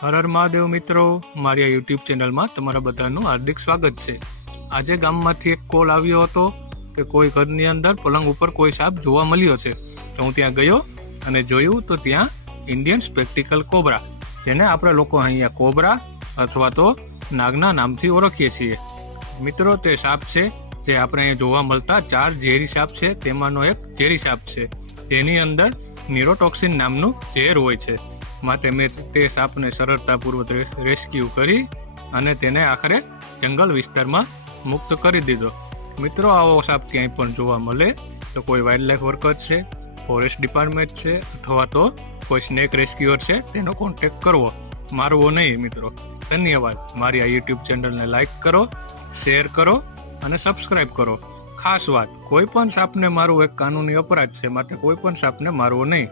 હર હર મહાદેવ મિત્રો, મારી આ યુટ્યુબ ચેનલમાં તમારા બધાનું હાર્દિક સ્વાગત છે. આજે ગામમાંથી એક કોલ આવ્યો હતો કે કોઈ ઘરની અંદર પલંગ ઉપર કોઈ સાપ જોવા મળ્યો છે. તો હું ત્યાં ગયો અને જોયું તો ત્યાં ઇન્ડિયન સ્પેક્ટિકલ કોબરા, જેને આપણે લોકો અહીંયા કોબરા અથવા તો નાગના નામથી ઓળખીએ છીએ. મિત્રો, તે સાપ છે જે આપણે અહીંયા જોવા મળતા 4 ઝેરી સાપ છે, તેમાંનો એક ઝેરી સાપ છે, જેની અંદર ન્યુરોટોક્સિન નામનું ઝેર હોય છે. માટે મેં તે સાપને સરળતાપૂર્વક રેસ્ક્યુ કરી અને તેને આખરે જંગલ વિસ્તારમાં મુક્ત કરી દીધો. મિત્રો, આવો સાપ ક્યાંય પણ જોવા મળે તો કોઈ વાઇલ્ડ લાઈફ વર્કર છે, ફોરેસ્ટ ડિપાર્ટમેન્ટ છે અથવા તો કોઈ સ્નેક રેસ્ક્યુઅર છે, તેનો કોન્ટેક્ટ કરવો, મારવો નહીં. મિત્રો, ધન્યવાદ. મારી આ યુટ્યુબ ચેનલને લાઈક કરો, શેર કરો અને સબસ્ક્રાઈબ કરો. ખાસ વાત, કોઈ પણ સાપને મારવું એક કાનૂની અપરાધ છે, માટે કોઈ પણ સાપને મારવો નહીં.